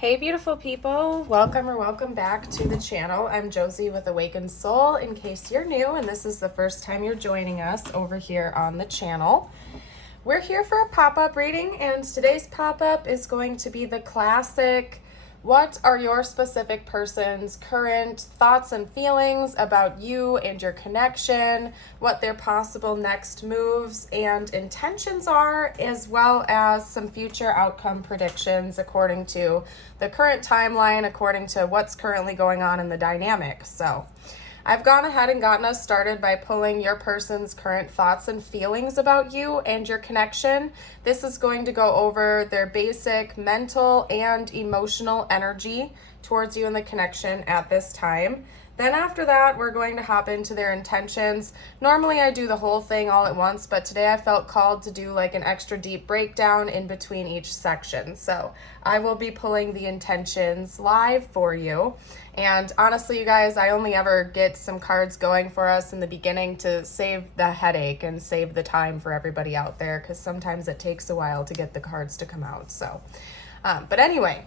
Hey beautiful people, welcome back to the channel. I'm Josie with Awakened Soul, in case you're new and this is the first time you're joining us over here on the channel. We're here for a pop-up reading, and today's pop-up is going to be the classic, what are your specific person's current thoughts and feelings about you and your connection, what their possible next moves and intentions are, as well as some future outcome predictions according to the current timeline, according to what's currently going on in the dynamic. So I've gone ahead and gotten us started by pulling your person's current thoughts and feelings about you and your connection. This is going to go over their basic mental and emotional energy towards you and the connection at this time. Then after that, we're going to hop into their intentions. Normally I do the whole thing all at once, but today I felt called to do like an extra deep breakdown in between each section. So I will be pulling the intentions live for you. And honestly, you guys, I only ever get some cards going for us in the beginning to save the headache and save the time for everybody out there, because sometimes it takes a while to get the cards to come out. So, but anyway,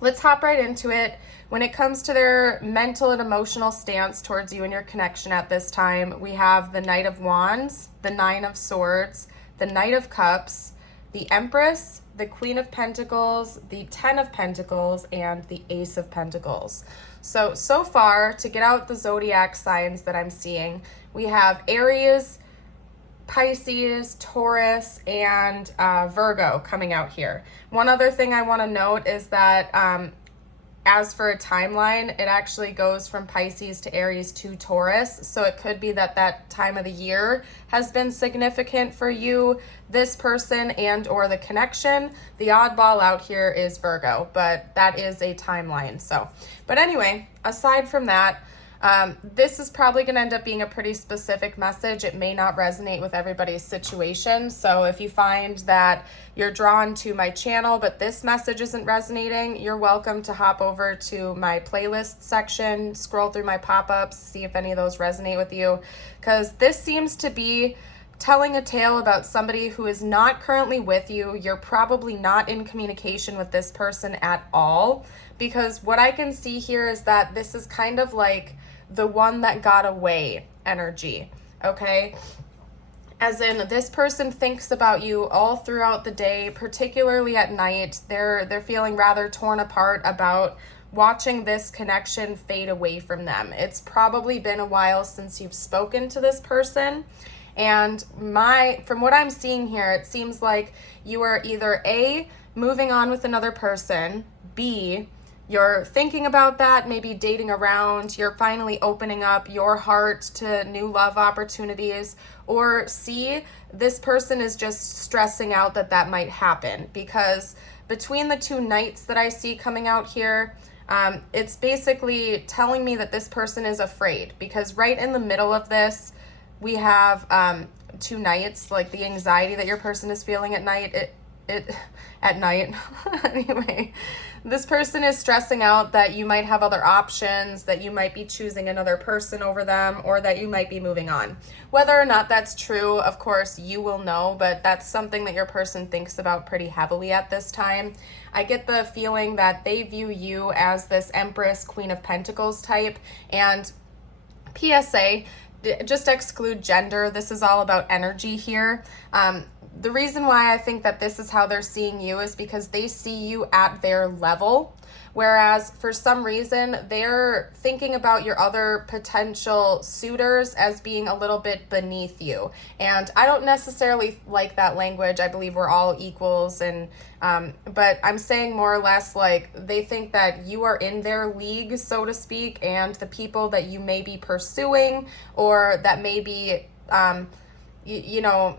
let's hop right into it. When it comes to their mental and emotional stance towards you and your connection at this time, we have the Knight of Wands, the Nine of Swords, the Knight of Cups, the Empress, the Queen of Pentacles, the Ten of Pentacles, and the Ace of Pentacles. So far, to get out the zodiac signs that I'm seeing, we have Aries, Pisces, Taurus, and Virgo coming out here. One other thing I want to note is that as for a timeline, it actually goes from Pisces to Aries to Taurus. So it could be that that time of the year has been significant for you, this person, and or the connection. The oddball out here is Virgo, but that is a timeline. So, but anyway, aside from that, this is probably going to end up being a pretty specific message. It may not resonate with everybody's situation. So if you find that you're drawn to my channel, but this message isn't resonating, you're welcome to hop over to my playlist section, scroll through my pop-ups, see if any of those resonate with you. Because this seems to be telling a tale about somebody who is not currently with you. You're probably not in communication with this person at all. Because what I can see here is that this is kind of like the one that got away energy, okay? As in, this person thinks about you all throughout the day, particularly at night. They're feeling rather torn apart about watching this connection fade away from them. It's probably been a while since you've spoken to this person. And from what I'm seeing here, it seems like you are either A, moving on with another person, B, you're thinking about that, maybe dating around, you're finally opening up your heart to new love opportunities, or C, this person is just stressing out that that might happen, because between the two knights that I see coming out here, it's basically telling me that this person is afraid, because right in the middle of this, we have two knights, like the anxiety that your person is feeling at night, at night. Anyway, this person is stressing out that you might have other options, that you might be choosing another person over them, or that you might be moving on. Whether or not that's true, of course, you will know, but that's something that your person thinks about pretty heavily at this time. I get the feeling that they view you as this Empress, Queen of Pentacles type, and PSA, just exclude gender. This is all about energy here. The reason why I think that this is how they're seeing you is because they see you at their level, whereas for some reason they're thinking about your other potential suitors as being a little bit beneath you. And I don't necessarily like that language. I believe we're all equals, and but I'm saying more or less like they think that you are in their league, so to speak, and the people that you may be pursuing, or that may be you know,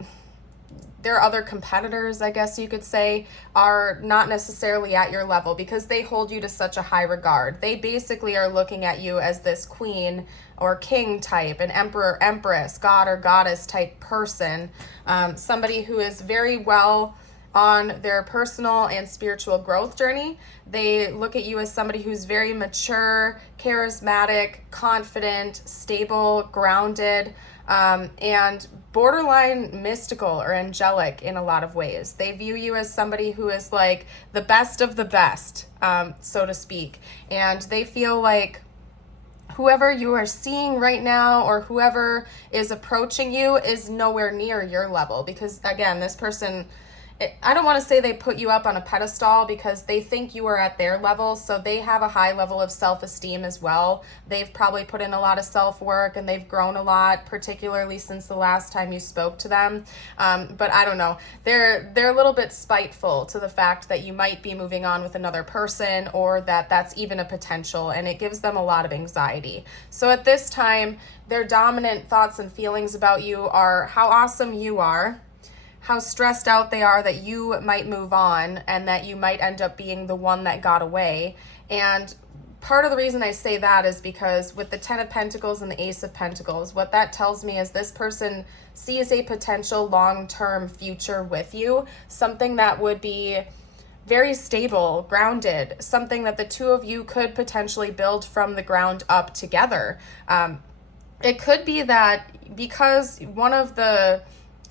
their other competitors, I guess you could say, are not necessarily at your level because they hold you to such a high regard. They basically are looking at you as this queen or king type, an emperor, empress, god or goddess type person, somebody who is very well on their personal and spiritual growth journey. They look at you as somebody who's very mature, charismatic, confident, stable, grounded. and borderline mystical or angelic in a lot of ways. They view you as somebody who is like the best of the best, so to speak. And they feel like whoever you are seeing right now or whoever is approaching you is nowhere near your level, because again, this person, I don't want to say they put you up on a pedestal, because they think you are at their level, so they have a high level of self-esteem as well. They've probably put in a lot of self-work and they've grown a lot, particularly since the last time you spoke to them. But I don't know, they're a little bit spiteful to the fact that you might be moving on with another person, or that that's even a potential, and it gives them a lot of anxiety. So at this time, their dominant thoughts and feelings about you are how awesome you are, how stressed out they are that you might move on and that you might end up being the one that got away. And part of the reason I say that is because with the 10 of Pentacles and the Ace of Pentacles, what that tells me is this person sees a potential long-term future with you, something that would be very stable, grounded, something that the two of you could potentially build from the ground up together. It could be that because one of the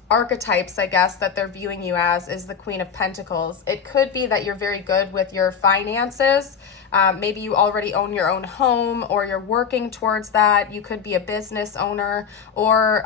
archetypes, I guess, that they're viewing you as is the Queen of Pentacles. It could be that you're very good with your finances. Maybe you already own your own home, or you're working towards that. You could be a business owner, or,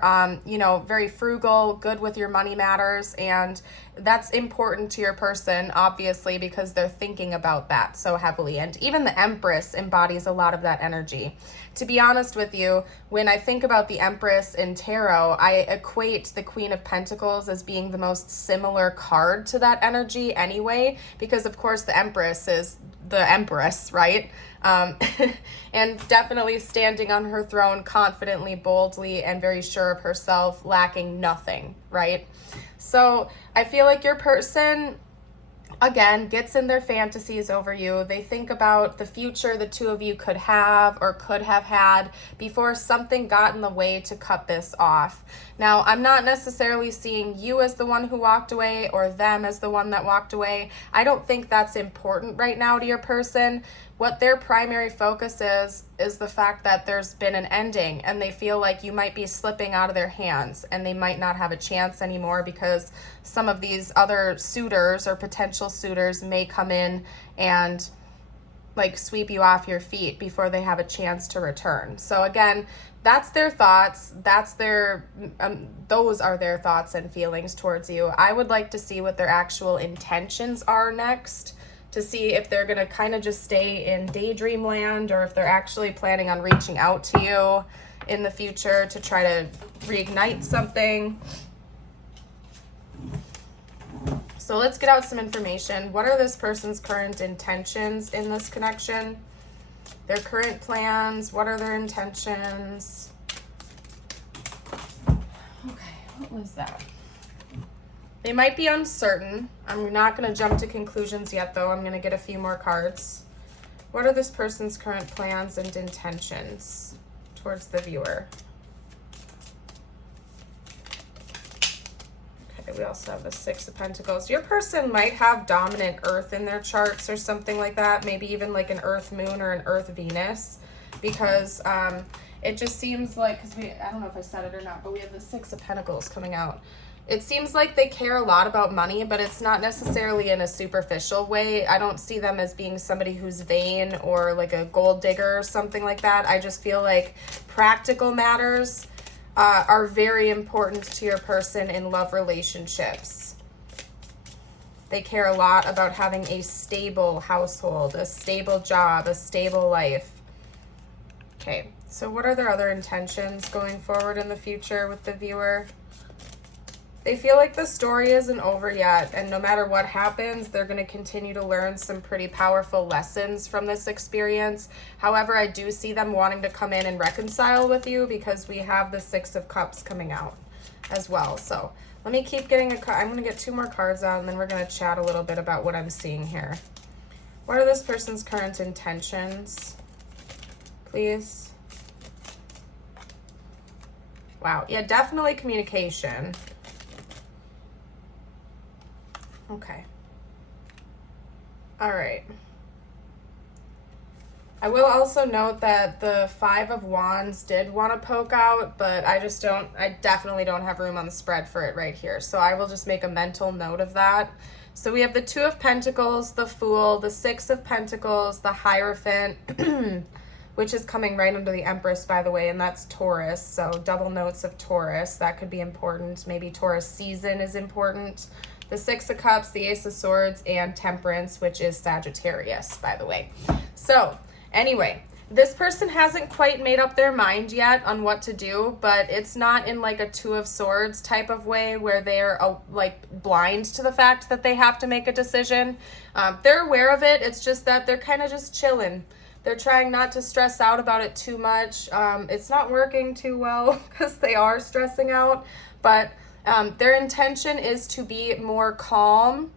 very frugal, good with your money matters. And that's important to your person, obviously, because they're thinking about that so heavily. And even the Empress embodies a lot of that energy. To be honest with you, when I think about the Empress in tarot, I equate the Queen of Pentacles as being the most similar card to that energy anyway, because of course the Empress is the Empress, right? And definitely standing on her throne confidently, boldly, and very sure of herself, lacking nothing, right? So I feel like your person, again, gets in their fantasies over you. They think about the future the two of you could have or could have had before something got in the way to cut this off. Now, I'm not necessarily seeing you as the one who walked away or them as the one that walked away. I don't think that's important right now to your person. What their primary focus is the fact that there's been an ending, and they feel like you might be slipping out of their hands and they might not have a chance anymore because some of these other suitors or potential suitors may come in and like sweep you off your feet before they have a chance to return. So again, that's their thoughts. That's their those are their thoughts and feelings towards you. I would like to see what their actual intentions are next, to see if they're going to kind of just stay in daydream land, or if they're actually planning on reaching out to you in the future to try to reignite something. So let's get out some information. What are this person's current intentions in this connection? Their current plans, what are their intentions? Okay, what was that? They might be uncertain. I'm not going to jump to conclusions yet, though. I'm going to get a few more cards. What are this person's current plans and intentions towards the viewer? Okay, we also have the Six of Pentacles. Your person might have dominant Earth in their charts or something like that. Maybe even like an Earth Moon or an Earth Venus, because it just seems like, because I don't know if I said it or not, but we have the Six of Pentacles coming out. It seems like they care a lot about money, but it's not necessarily in a superficial way. I don't see them as being somebody who's vain or like a gold digger or something like that. I just feel like practical matters are very important to your person in love relationships. They care a lot about having a stable household, a stable job, a stable life. Okay, so what are their other intentions going forward in the future with the viewer? They feel like the story isn't over yet, and no matter what happens, they're going to continue to learn some pretty powerful lessons from this experience. However, I do see them wanting to come in and reconcile with you, because we have the Six of Cups coming out as well. So let me keep getting a card. I'm going to get two more cards out, and then we're going to chat a little bit about what I'm seeing here. What are this person's current intentions, please? Wow. Yeah, definitely communication. Okay. All right. I will also note that the Five of Wands did want to poke out, but I definitely don't have room on the spread for it right here. So I will just make a mental note of that. So we have the Two of Pentacles, the Fool, the Six of Pentacles, the Hierophant, which is coming right under the Empress, by the way, and that's Taurus. So double notes of Taurus, that could be important. Maybe Taurus season is important. The Six of Cups, the Ace of Swords, and Temperance, which is Sagittarius, by the way. So anyway, this person hasn't quite made up their mind yet on what to do, but it's not in like a Two of Swords type of way where they're like blind to the fact that they have to make a decision. They're aware of it. It's just that they're kind of just chilling. They're trying not to stress out about it too much. It's not working too well because they are stressing out, but their intention is to be more calm,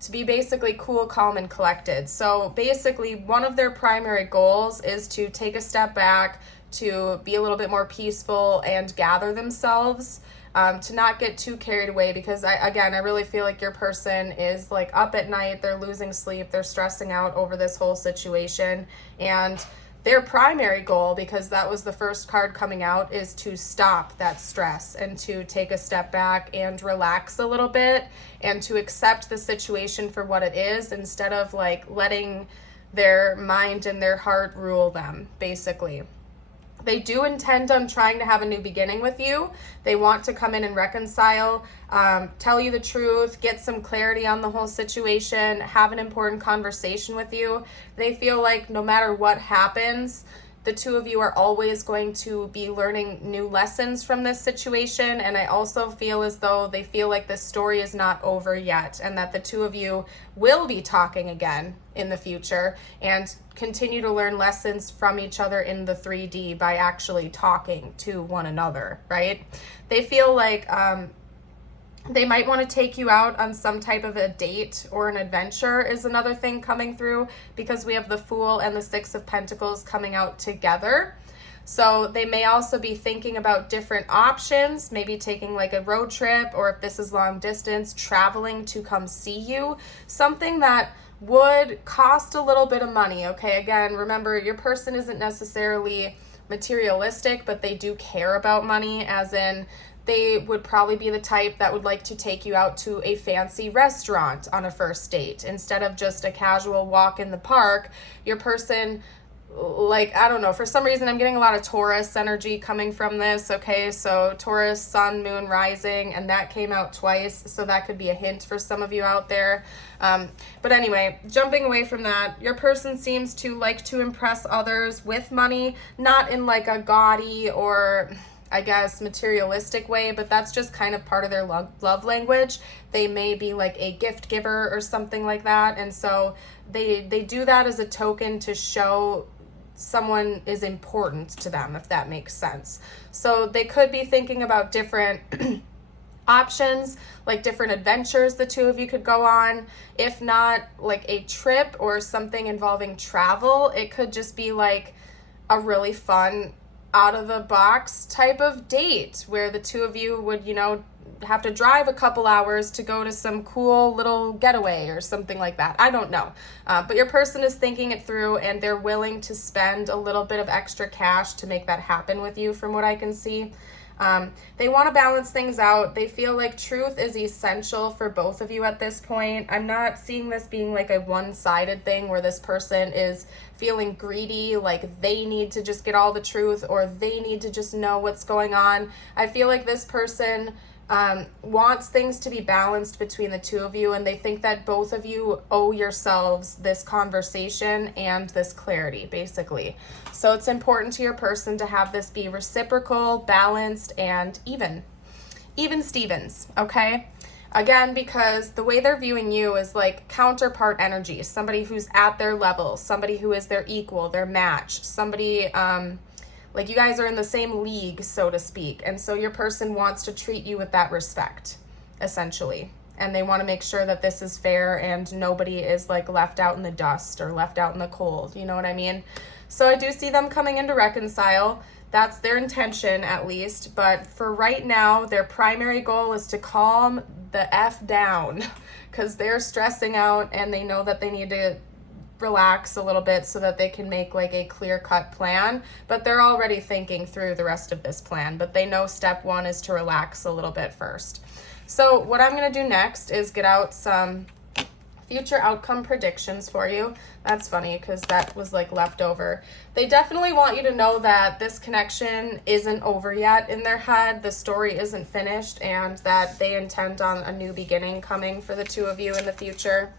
to be basically cool, calm, and collected. So basically one of their primary goals is to take a step back, to be a little bit more peaceful and gather themselves, to not get too carried away, because I really feel like your person is like up at night, they're losing sleep, they're stressing out over this whole situation, and their primary goal, because that was the first card coming out, is to stop that stress and to take a step back and relax a little bit and to accept the situation for what it is instead of like letting their mind and their heart rule them, basically. They do intend on trying to have a new beginning with you. They want to come in and reconcile, tell you the truth, get some clarity on the whole situation, have an important conversation with you. They feel like no matter what happens, the two of you are always going to be learning new lessons from this situation. And I also feel as though they feel like this story is not over yet and that the two of you will be talking again in the future and continue to learn lessons from each other in the 3D by actually talking to one another, right? They feel like they might want to take you out on some type of a date or an adventure is another thing coming through, because we have the Fool and the Six of Pentacles coming out together. So they may also be thinking about different options, maybe taking like a road trip, or if this is long distance, traveling to come see you, something that would cost a little bit of money. Okay, again, remember, your person isn't necessarily materialistic, but they do care about money, as in they would probably be the type that would like to take you out to a fancy restaurant on a first date instead of just a casual walk in the park. Your person, like, I don't know, for some reason I'm getting a lot of Taurus energy coming from this. Okay, so Taurus, sun, moon, rising, and that came out twice, so that could be a hint for some of you out there. But anyway, jumping away from that, your person seems to like to impress others with money, not in like a gaudy or, I guess, materialistic way, but that's just kind of part of their love language. They may be like a gift giver or something like that, and so they do that as a token to show someone is important to them, if that makes sense. So they could be thinking about different options, like different adventures the two of you could go on. If not like a trip or something involving travel, it could just be like a really fun out of the box type of date where the two of you would, you know, have to drive a couple hours to go to some cool little getaway or something like that. I don't know. But your person is thinking it through and they're willing to spend a little bit of extra cash to make that happen with you, from what I can see. They want to balance things out. They feel like truth is essential for both of you at this point. I'm not seeing this being like a one-sided thing where this person is feeling greedy, like they need to just get all the truth or they need to just know what's going on. I feel like this person wants things to be balanced between the two of you, and they think that both of you owe yourselves this conversation and this clarity, basically. So it's important to your person to have this be reciprocal, balanced, and even Stevens, okay? Again, because the way they're viewing you is like counterpart energy, somebody who's at their level, somebody who is their equal, their match, somebody like you guys are in the same league, so to speak. And so your person wants to treat you with that respect, essentially. And they want to make sure that this is fair and nobody is like left out in the dust or left out in the cold. You know what I mean? So I do see them coming in to reconcile. That's their intention, at least. But for right now, their primary goal is to calm the F down because they're stressing out and they know that they need to relax a little bit so that they can make like a clear-cut plan, but they're already thinking through the rest of this plan, but they know step one is to relax a little bit first. So what I'm going to do next is get out some future outcome predictions for you. That's funny because that was like left over. They definitely want you to know that this connection isn't over yet in their head. The story isn't finished, and that they intend on a new beginning coming for the two of you in the future.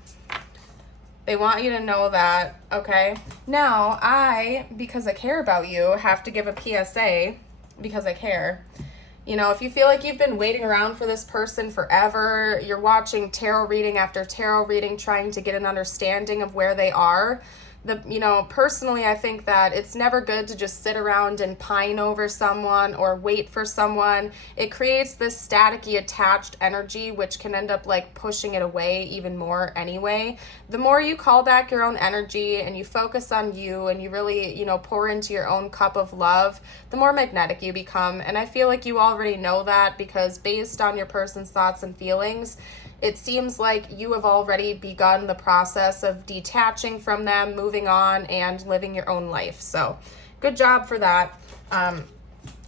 They want you to know that, okay? Now, because I care about you, have to give a PSA because I care. You know, if you feel like you've been waiting around for this person forever, you're watching tarot reading after tarot reading, trying to get an understanding of where they are, personally, I think that it's never good to just sit around and pine over someone or wait for someone. It creates this staticky attached energy, which can end up like pushing it away even more anyway. The more you call back your own energy and you focus on you and you really, pour into your own cup of love, the more magnetic you become. And I feel like you already know that because based on your person's thoughts and feelings, it seems like you have already begun the process of detaching from them, moving on, and living your own life. So good job for that.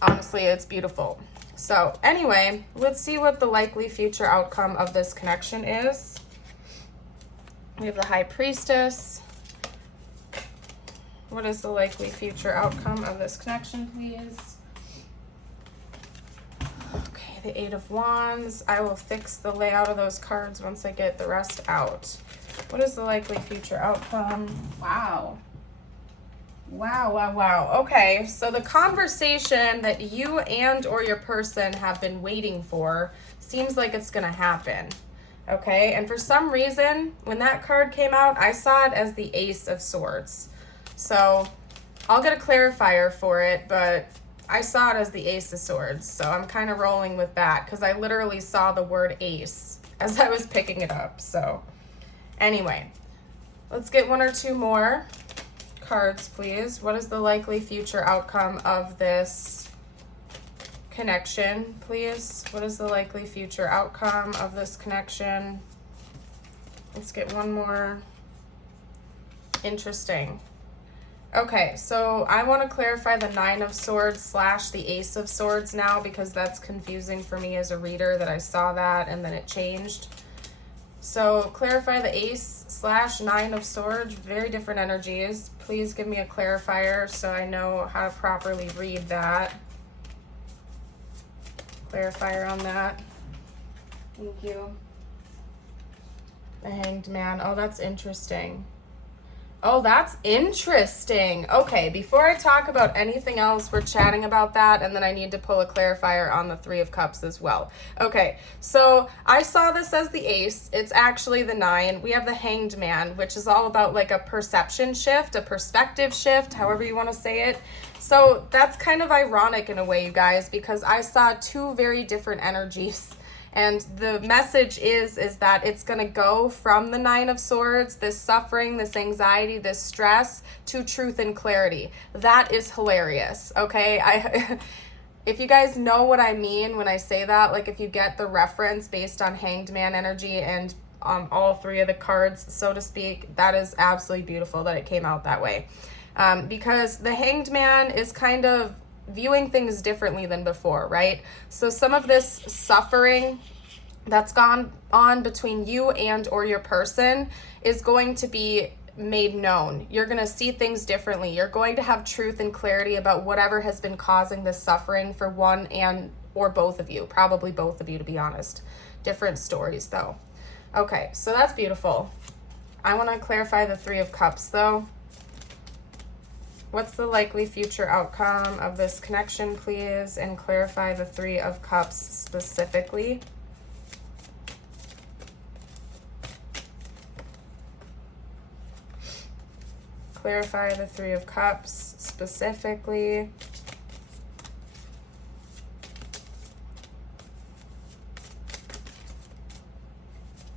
Honestly, it's beautiful. So anyway, let's see what the likely future outcome of this connection is. We have the High Priestess. What is the likely future outcome of this connection, please? The Eight of Wands. I will fix the layout of those cards once I get the rest out. What is the likely future outcome? Wow. Okay, so the conversation that you and or your person have been waiting for seems like it's going to happen. Okay, and for some reason, when that card came out, I saw it as the Ace of Swords. So I'll get a clarifier for it, but I saw it as the Ace of Swords, so I'm kind of rolling with that because I literally saw the word ace as I was picking it up. So anyway, let's get one or two more cards, please. What is the likely future outcome of this connection, please? What is the likely future outcome of this connection? Let's get one more. Interesting. Okay, so I want to clarify the Nine of Swords / the Ace of Swords now because that's confusing for me as a reader that I saw that and then it changed. So clarify the Ace / Nine of Swords, very different energies. Please give me a clarifier so I know how to properly read that. Clarifier on that. Thank you. The Hanged Man. Oh, that's interesting. Oh, that's interesting. Okay, before I talk about anything else, we're chatting about that, and then I need to pull a clarifier on the Three of Cups as well. Okay, so I saw this as the Ace. It's actually the Nine. We have the Hanged Man, which is all about like a perception shift, a perspective shift, however you want to say it. So that's kind of ironic in a way, you guys, because I saw two very different energies. And the message is that it's going to go from the Nine of Swords, this suffering, this anxiety, this stress, to truth and clarity. That is hilarious, okay? If you guys know what I mean when I say that, like if you get the reference based on Hanged Man energy and all three of the cards, so to speak, that is absolutely beautiful that it came out that way. Because the Hanged Man is kind of viewing things differently than before, right? So some of this suffering that's gone on between you and or your person is going to be made known. You're going to see things differently. You're going to have truth and clarity about whatever has been causing this suffering for one and or both of you, probably both of you to be honest. Different stories though. Okay, so that's beautiful. I want to clarify the Three of Cups though. What's the likely future outcome of this connection, please? And clarify the Three of Cups specifically. Clarify the Three of Cups specifically.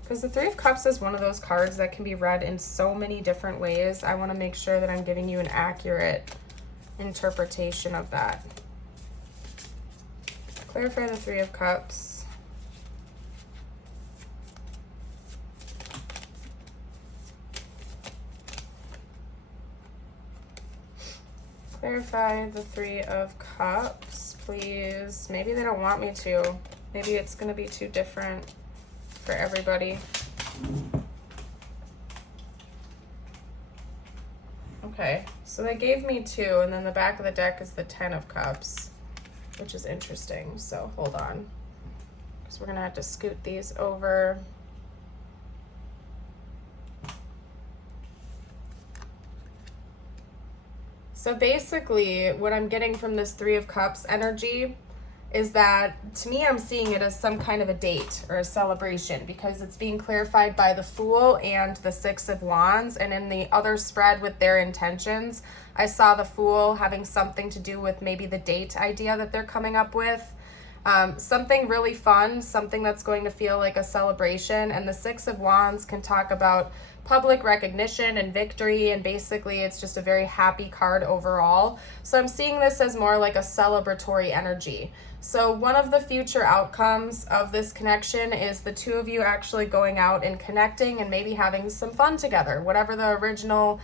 Because the Three of Cups is one of those cards that can be read in so many different ways. I want to make sure that I'm giving you an accurate interpretation of that. Clarify the Three of Cups. Clarify the Three of Cups, please. Maybe they don't want me to. Maybe it's going to be too different for everybody. Okay, so they gave me 2, and then the back of the deck is the 10 of Cups, which is interesting. So hold on, because we're going to have to scoot these over. So basically, what I'm getting from this Three of Cups energy is that, to me, I'm seeing it as some kind of a date or a celebration, because it's being clarified by the Fool and the Six of Wands. And in the other spread with their intentions, I saw the Fool having something to do with maybe the date idea that they're coming up with. Something really fun, something that's going to feel like a celebration. And the Six of Wands can talk about public recognition and victory, and basically it's just a very happy card overall. So I'm seeing this as more like a celebratory energy. So one of the future outcomes of this connection is the two of you actually going out and connecting and maybe having some fun together. Whatever the original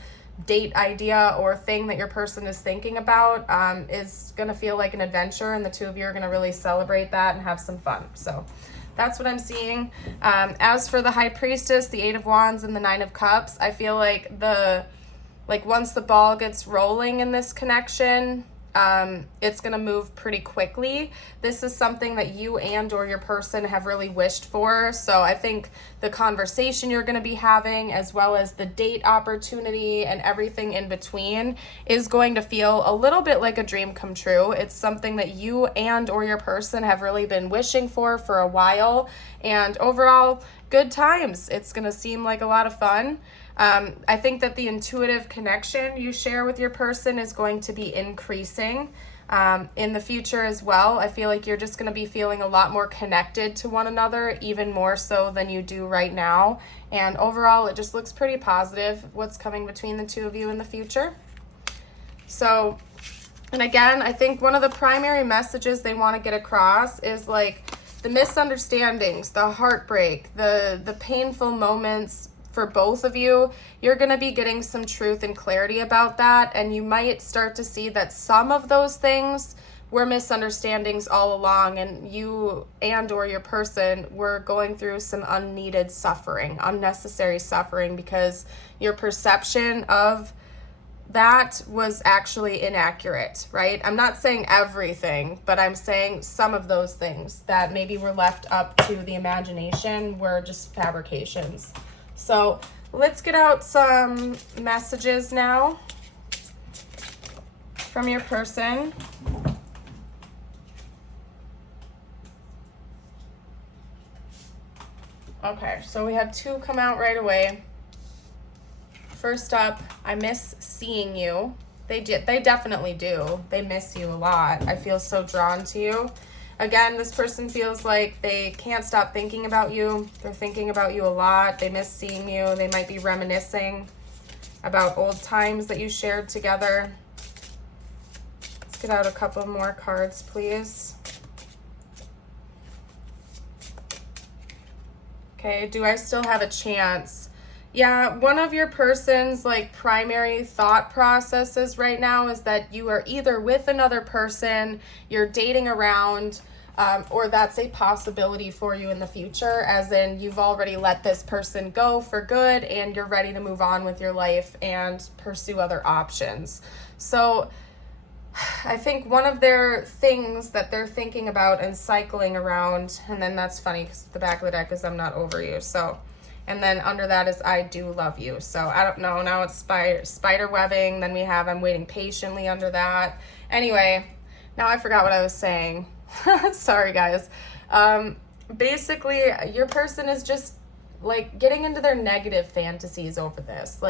date idea or thing that your person is thinking about is going to feel like an adventure, and the two of you are going to really celebrate that and have some fun. So that's what I'm seeing. As for the High Priestess, the Eight of Wands, and the Nine of Cups, I feel like once the ball gets rolling in this connection, it's going to move pretty quickly. This is something that you and or your person have really wished for. So I think the conversation you're going to be having, as well as the date opportunity and everything in between, is going to feel a little bit like a dream come true. It's something that you and or your person have really been wishing for a while. And overall, good times. It's going to seem like a lot of fun. I think that the intuitive connection you share with your person is going to be increasing in the future as well. I feel like you're just going to be feeling a lot more connected to one another, even more so than you do right now. And overall, it just looks pretty positive what's coming between the two of you in the future. So, and again, I think one of the primary messages they want to get across is like the misunderstandings, the heartbreak, the painful moments for both of you. You're going to be getting some truth and clarity about that, and you might start to see that some of those things were misunderstandings all along, and you and or your person were going through some unneeded suffering, unnecessary suffering, because your perception of that was actually inaccurate, right? I'm not saying everything, but I'm saying some of those things that maybe were left up to the imagination were just fabrications. So let's get out some messages now from your person. Okay, so we had 2 come out right away. First up, I miss seeing you. They definitely do. They miss you a lot. I feel so drawn to you. Again, this person feels like they can't stop thinking about you. They're thinking about you a lot. They miss seeing you. They might be reminiscing about old times that you shared together. Let's get out a couple more cards, please. Okay, do I still have a chance? Yeah, one of your person's primary thought processes right now is that you are either with another person, you're dating around, or that's a possibility for you in the future, as in you've already let this person go for good and you're ready to move on with your life and pursue other options. So I think one of their things that they're thinking about and cycling around, and then that's funny because the back of the deck is I'm not over you, so... And then under that is I do love you. So I don't know. Now it's spider webbing. Then we have I'm waiting patiently under that. Anyway, now I forgot what I was saying. Sorry, guys. Basically, your person is just getting into their negative fantasies over this.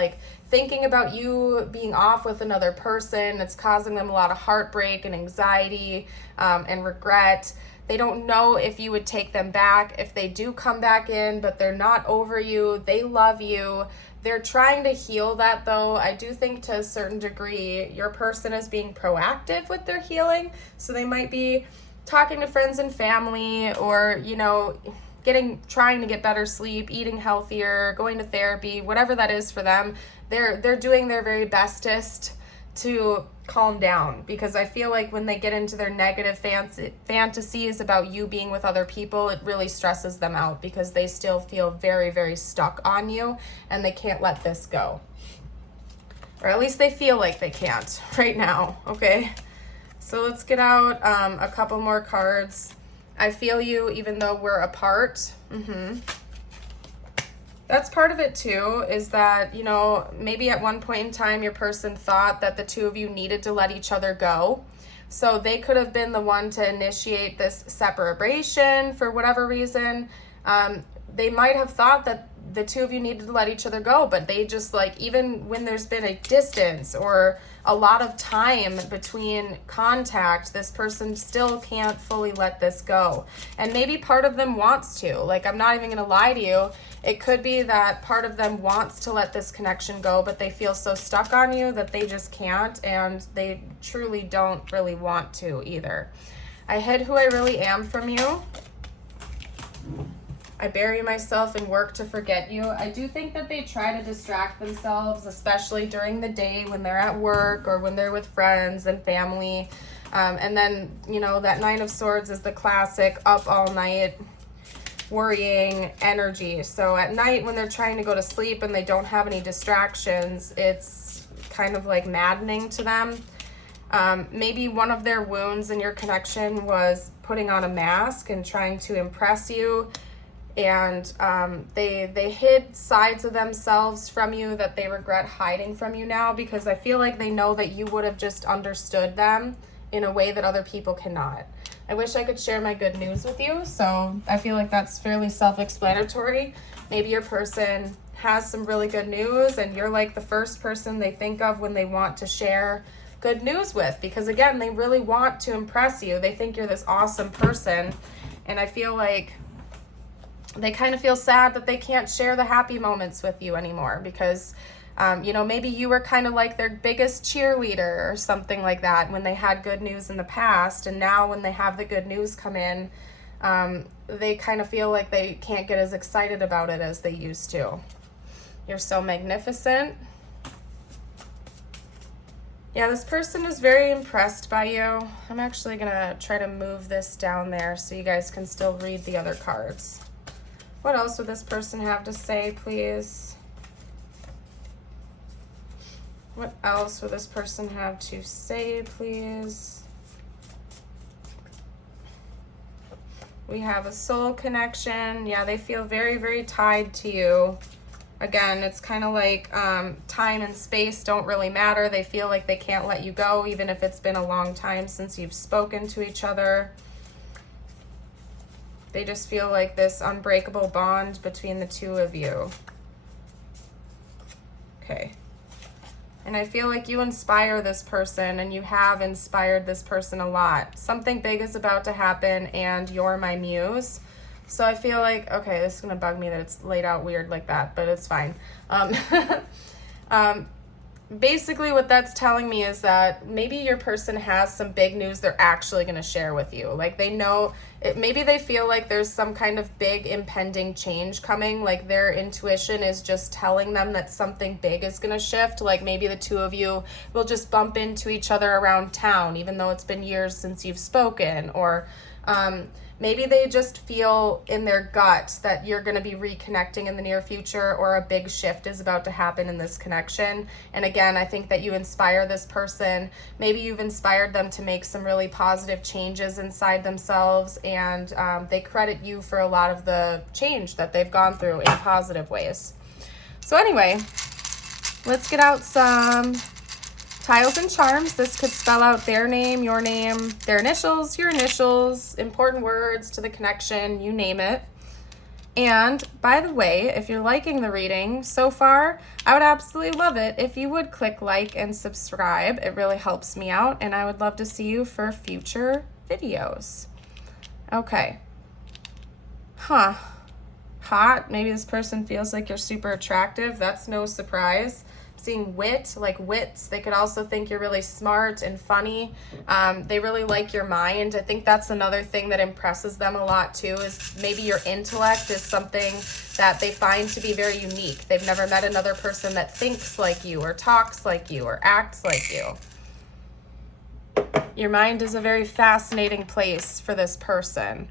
Thinking about you being off with another person. It's causing them a lot of heartbreak and anxiety and regret. They don't know if you would take them back, if they do come back in, but they're not over you. They love you. They're trying to heal that, though. I do think to a certain degree, your person is being proactive with their healing. So they might be talking to friends and family, or, trying to get better sleep, eating healthier, going to therapy, whatever that is for them. They're doing their very bestest to calm down, because I feel like when they get into their negative fantasies about you being with other people, it really stresses them out because they still feel very, very stuck on you and they can't let this go. Or at least they feel like they can't right now, okay? So let's get out a couple more cards. I feel you even though we're apart. That's part of it too, is that, you know, maybe at one point in time your person thought that the two of you needed to let each other go. So they could have been the one to initiate this separation for whatever reason. They might have thought that the two of you needed to let each other go, but they just, like, even when there's been a distance or a lot of time between contact, this person still can't fully let this go. And maybe part of them wants to. Like, I'm not even going to lie to you. It could be that part of them wants to let this connection go, but they feel so stuck on you that they just can't, and they truly don't really want to either. I hid who I really am from you. I bury myself and work to forget you. I do think that they try to distract themselves, especially during the day when they're at work or when they're with friends and family. And then, you know, that Nine of Swords is the classic up all night worrying energy. So at night when they're trying to go to sleep and they don't have any distractions, it's kind of like maddening to them. Maybe one of their wounds in your connection was putting on a mask and trying to impress you. And they hid sides of themselves from you that they regret hiding from you now, because I feel like they know that you would have just understood them in a way that other people cannot. I wish I could share my good news with you, so I feel like that's fairly self-explanatory. Maybe your person has some really good news and you're like the first person they think of when they want to share good news with, because again, they really want to impress you. They think you're this awesome person, and I feel like they kind of feel sad that they can't share the happy moments with you anymore, because you know, maybe you were kind of like their biggest cheerleader or something like that when they had good news in the past, and now when they have the good news come in, they kind of feel like they can't get as excited about it as they used to. You're so magnificent. Yeah, this person is very impressed by you. I'm actually gonna try to move this down there so you guys can still read the other cards. What else would this person have to say, please? What else would this person have to say, please? We have a soul connection. Yeah, they feel very, very tied to you. Again, it's kind of like time and space don't really matter. They feel like they can't let you go, even if it's been a long time since you've spoken to each other. They just feel like this unbreakable bond between the two of you. Okay. And I feel like you inspire this person, and you have inspired this person a lot. Something big is about to happen, and you're my muse. So I feel like, okay, this is going to bug me that it's laid out weird like that, but it's fine. Basically what that's telling me is that maybe your person has some big news they're actually going to share with you. Like, they know it, maybe they feel like there's some kind of big impending change coming. Like, their intuition is just telling them that something big is going to shift. Like, maybe the two of you will just bump into each other around town, even though it's been years since you've spoken. Or maybe they just feel in their gut that you're going to be reconnecting in the near future, or a big shift is about to happen in this connection. And again, I think that you inspire this person. Maybe you've inspired them to make some really positive changes inside themselves, and they credit you for a lot of the change that they've gone through in positive ways. So anyway, let's get out some tiles and charms. This could spell out their name, their initials, your initials, important words to the connection, you name it. And by the way, if you're liking the reading so far, I would absolutely love it if you would click like and subscribe. It really helps me out, and I would love to see you for future videos. Okay. Hot. Maybe this person feels like you're super attractive. That's no surprise. seeing wit, like wits. They could also think you're really smart and funny. They really like your mind. I think that's another thing that impresses them a lot too, is maybe your intellect is something that they find to be very unique. They've never met another person that thinks like you or talks like you or acts like you. Your mind is a very fascinating place for this person.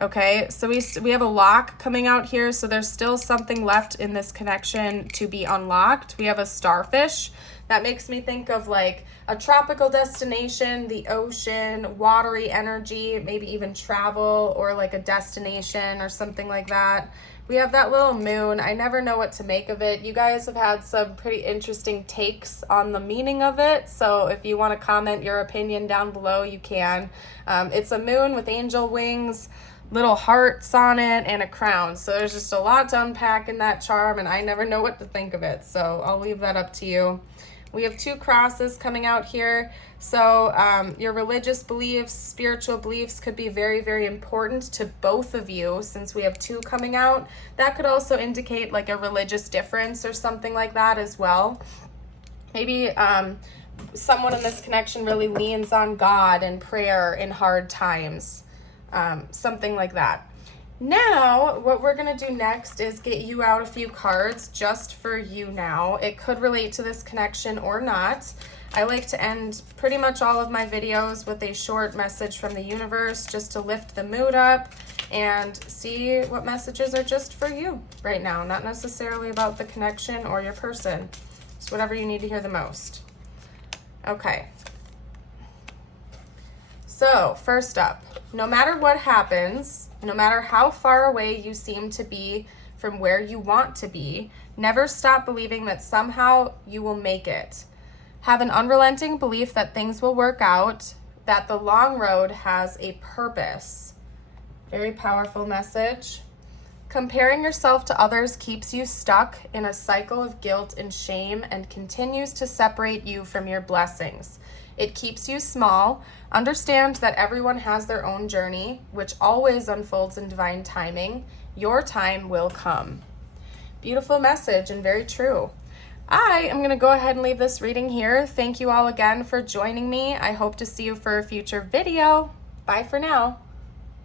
Okay, so we have a lock coming out here, so there's still something left in this connection to be unlocked. We have a starfish. That makes me think of like a tropical destination, the ocean, watery energy, maybe even travel, or like a destination or something like that. We have that little moon. I never know what to make of it. You guys have had some pretty interesting takes on the meaning of it, so if you want to comment your opinion down below, you can. It's a moon with angel wings, little hearts on it, and a crown. So there's just a lot to unpack in that charm, and I never know what to think of it, so I'll leave that up to you. We have 2 crosses coming out here. So your religious beliefs, spiritual beliefs could be very, very important to both of you, since we have 2 coming out. That could also indicate like a religious difference or something like that as well. Maybe someone in this connection really leans on God and prayer in hard times, something like that. Now, what we're going to do next is get you out a few cards just for you now. It could relate to this connection or not. I like to end pretty much all of my videos with a short message from the universe just to lift the mood up and see what messages are just for you right now, not necessarily about the connection or your person. It's whatever you need to hear the most. Okay. So, first up, no matter what happens, no matter how far away you seem to be from where you want to be, never stop believing that somehow you will make it. Have an unrelenting belief that things will work out, that the long road has a purpose. Very powerful message. Comparing yourself to others keeps you stuck in a cycle of guilt and shame and continues to separate you from your blessings. It keeps you small. Understand that everyone has their own journey, which always unfolds in divine timing. Your time will come. Beautiful message and very true. I am going to go ahead and leave this reading here. Thank you all again for joining me. I hope to see you for a future video. Bye for now.